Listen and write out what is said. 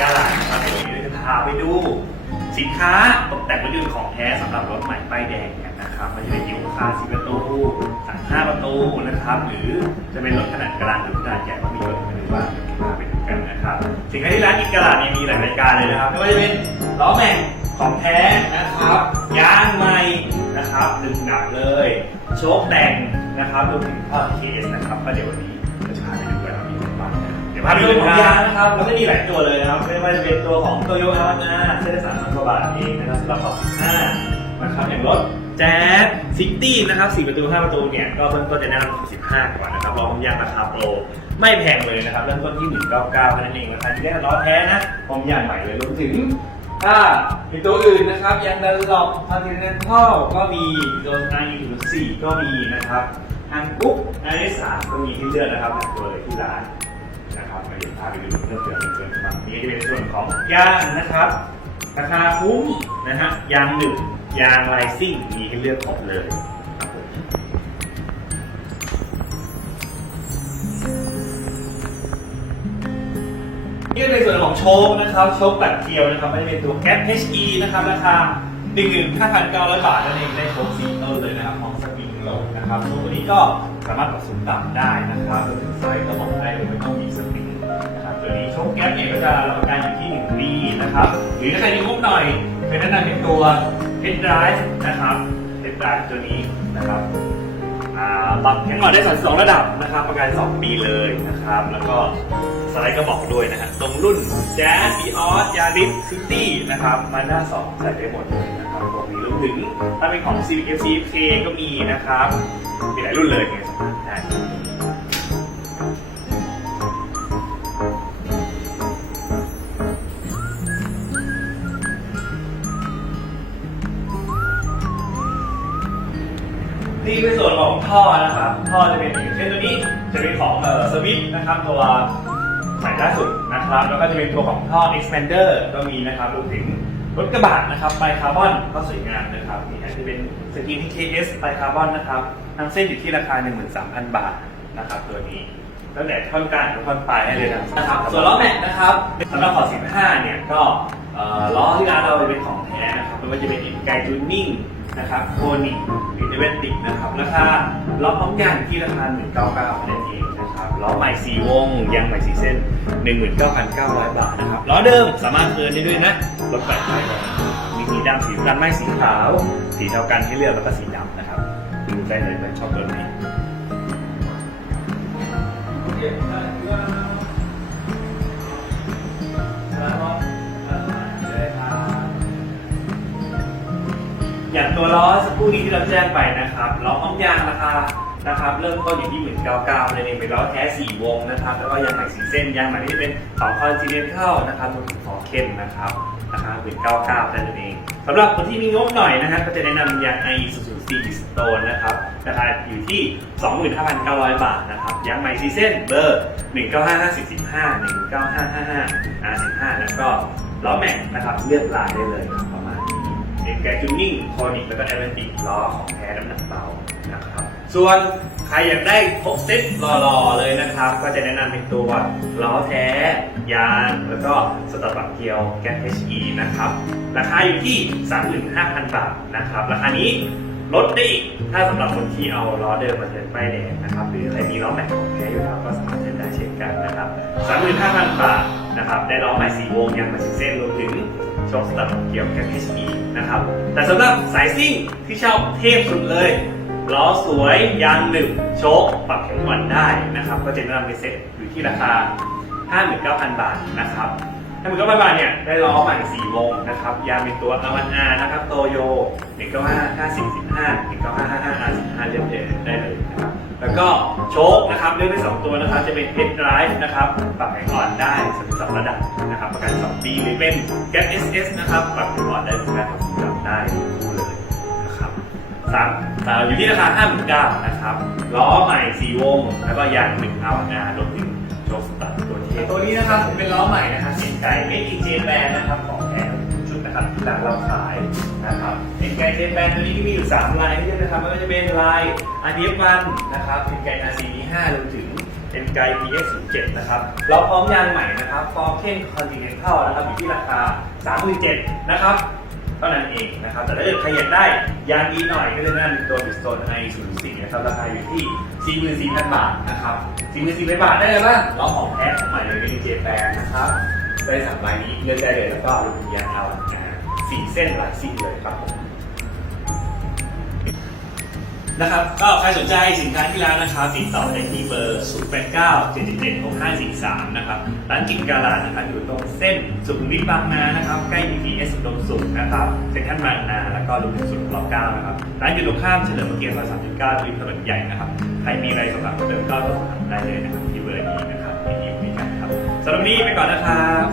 ด้าลัครับวันนี้จะพาไปดูสินค้าตกแต่งรถยนต์ของแท้สำหรับรถใหม่ป้ายแดงเนี่ยนะครับมันจะเป็นยูคาสิประตูสั่งห้าประตูนะครับ หรือจะเป็นรถขนาดกลางหรือขนาดใหญ่ก็มีรถมาดูว่ามปดูกันนะครับสินค้าที่ร้านอินกาลาดเนี่ยมีหลายรายการเลยนะครับไม่ว่าจะเป็นล้อแม็กของแท้นะครับยางใหม่นะครับดึงหนักเลยโชคแต่งนะครับรวมถึงผ้าเคสนะครับก็เดี๋ยววันนี้ ดี๋ยวพาไปดูของยางนะครับแล้วก็มีหลายตัวเลยนะครับไม่ว่าจะเป็นตัวของโตโยต้าเส้นสามพันกว่าบาทเองนะครับสำหรับของ15นะครับอย่างรถแจ๊สซิตี้นะครับ4ประตู5ประตูเนี่ยก็เริ่มต้นจะแนะนำ15ก่อนะครับรองยางราคาโปรไม่แพงเลยนะครับเริ่มต้นที่199นั่นเองราคาที่ได้ล้อแท้นะผมยางใหม่เลยรวมถึงถ้ามีตัวอื่นนะครับยังดันหลอกพาร์ติเนนทัลก็มีโดนไอหรือสี่ก็มีนะครับทางกุ๊กไอสามก็มีที่เลือกนะครับจากตัวเลยที่ร้าน นครับมาเดี๋ยวพไปดูเรื่องเดือนเดือนครับนี่จะเป็นส่วนของยางนะครับ ราคาคุ้มนะฮะยางหนึ่งยางลายซิ่งมีให้เลือกครบเลยนี่ในส่วนของโชคนะครับ โชคแบบเทียวนะครับไม่ได้เป็นตัวแก๊ป HE นะครับราคา1 5 9 0 0บาทนั่นเองได้โชคซีเตอร์เลยนะครับของสปริงโลนะครับโชคตัวนี้ก็สามารถปรับสูงต่ำได้นะครับรวมถึงไซส์ก็บอกได้เลยไม่ต้องมีสปริง นะครับตัวนี้โชคแก๊ปเนี่ยก็จะรับประกันอยู่ที่ 1 ปีนะครับ หรือถ้าใครมีงหน่อยเป็นแนะนำเป็นตัว Head Drive นะครับ Head Drive ตัวนี้นะครับอ่าปรับแข็งหลอดได้32ระดับนะครับ ประกัน 2 ปีเลยนะครับ แล้วก็สไลด์ก็บอกด้วยนะฮะตรงรุ่นแจ๊สบีออสยาริสซิตี้นะครับมาด้า2ใส่ได้หมดเลยนะครับพวกนี้รวมถึงถ้าเป็นของ Civic FC K ก็มีนะครับ มีหลายรุ่นเลยเนี่ยสามารถได้ นี่เป็นส่วนของท่อนะครับท่อจะเป็นอย่างเช่นตัวนี้จะเป็นของเอ่อสวิตนะครับตัวใหม่ล่าสุดนะครับแล้วก็จะเป็นตัวของท่อ expander ก็มีนะครับรวมถึงรถกระบะนะครับไบคาร์บอนก็สวยงามนะครับนี่อาจจะเป็นสกินที่ KS ไบคาร์บอนนะครับทั้งเส้นอยู่ที่ราคา 13,000 บาทนะครับตัวนี้ตั้งแต่ท่อนกลางถึงท่อนปลายให้เลยนะครับส่วนล้อแม็กนะครับสำหรับขอ15เนี่ยก็ล้อที่ร้านเราเป็นของแท้นะครับไม่ว่าจะเป็นอินไกจูนิ่ง นะครับโคนิกหรือเดเวนติกนะครับราคาล้อพร้อมยางที่ราคา199นั่นเองนะครับล้อใหม่4วงยางใหม่4เส้น 19,900 บาทนะครับล้อเดิมสามารถเทินได้ด้วยนะรถแบบไทยมีสีดำสีดำไม่สีขาว สีเท่ากันให้เลือกแล้วก็สีดำนะครับดูได้เลยว่าชอบตัวไหน ตัวล้อสักครู่นี้ที่เราแจ้งไปนะครับล้อพร้อมยางราคานะครับเริ่มต้นอยู่ที่หมื่นเก้าเก้าเลยเองเป็นล้อแท้สี่วงนะครับแล้วก็ยางใหม่สีเส้นยางใหม่ที่เป็นของคอนติเนนทัลนะครับรวมถึงของเข้มนะครับราคาหมื่นเก้าเก้านั่นเองสำหรับคนที่มีงบหน่อยนะครับก็จะแนะนำยางไอซูซูซีสโตนนะครับราคาอยู่ที่25,900บาทนะครับยางใหม่ซีเส้นเบอร์195 50 15 195 55 55แล้วก็ล้อแม็กนะครับเลือกลายได้เลยครับ เป็นแกจูนิ่งคอนิกแล้วก็แอเวนติกล้อของแท้น้ำหนักเบานะครับ ส่วนใครอยากได้ครบเซ็ตหล่อๆเลยนะครับ ก็จะแนะนำเป็นตัวล้อแท้ ยาง แล้วก็สตอปักเกียวแก๊ส HE นะครับ ราคาอยู่ที่ 35,000 บาทนะครับ ราคานี้ลดได้อีกถ้าสำหรับคนที่เอาล้อเดิมมาเทิร์นป้ายแดงนะครับ หรืออะไรมีล้อแม็กของแท้อยู่แล้วก็สามารถเทิร์นได้เช่นกันนะครับ 35,000 บาทนะครับ ได้ล้อใหม่สีวงยางม่สีเส้นรวมถึง โชคสตับเกี่ยวกับ HP นะครับ แต่สำหรับสายซิ่งที่ชอบเทพสุดเลยล้อสวยยางหนึบโชคปรับแข็งวันได้นะครับ ก็จะแนะนำไปเซ็ตอยู่ที่ราคา 59,000 บาทนะครับ ถ้าหมื่นเก้าพันบาทเนี่ยได้ล้อใหม่สี่วงนะครับยางเป็นตัวอาวันอานะครับโตโยหนึ่งเก้าห้าห้าสิบสิบห้าหนึ่งเก้าห้าห้าห้าห้าสิบห้าเรียบเรียงได้เลยนะครับแล้วก็โชคนะครับเลือกได้สองตัวนะครับจะเป็นเอ็นไรส์นะครับปรับแผงอ่อนได้สำหรับระดับนะครับประกันสองปีหรือเป็นแก๊ปเอสเอสนะครับปรับแผงอ่อนได้เหดับนกันปรับได้คู่เลยนะครับสามอยู่ที่ราคาห้าหมื่นเก้านะครับล้อใหม่สี่วงแล้วก็ยางหนึ่งอาวันอารวมถึง โชว์สตัดตัวที่ตัวนี้นะครับเป็นล้อใหม่นะครับเสียงไก่ไม่อินเจนแบนนะครับของแท้ชุดนะครับที่ร้านเราขายนะครับเสียงไก่เจนแบนตัวนี้ที่มีอยู่3ลายที่นะครับไม่ว่าจะเป็นลาย r d f 1นนะครับเป็นไก่ RC 5รวมถึงเป็นไก PS 07 นะครับล้อพร้อมยางใหม่นะครับฟอร์เคนคอนติเนนทัลนะครับอยู่ที่ราคา 37,000นะครับ เท่านั้นเองนะครับ แต่ถ้าเกิดใครอยากได้ยางดีหน่อยก็จะนั่นตัวบิสโตนไอศูนย์สี่นะครับราคาอยู่ที่สี่หมื่นสี่พันบาทนะครับสี่หมื่นสี่พันบาทได้เลยบ้าล้อของแท้ของใหม่เลยเป็นเจแปนนะครับได้สามลายนี้เลือกได้เลยแล้วก็ลูกยางเอาสี่เส้นหลายซี่เลยครับผม นะครับ ก็ใครสนใจสินค้าที่ร้านนะครับติดต่อได้ที่เบอร์ 089776543 นะครับ ร้านกินกาลานะครับอยู่ตรงเส้นสุขุมวิทบางนานะครับ ใกล้ BTS อุดมสุขนะครับเซ็นทรัลบางนา แล้วก็ลุมพินีสุขรอบเก้านะครับ ร้านอยู่ตรงข้ามเฉลิมพระเกียรติซอย39ริมถนนใหญ่นะครับ ใครมีอะไรสอบถามเพิ่มเติมก็โทรถามได้เลยนะครับที่เบอร์นี้นะครับที่นี่บริการครับสำหรับวันนี้ไปก่อนนะครับ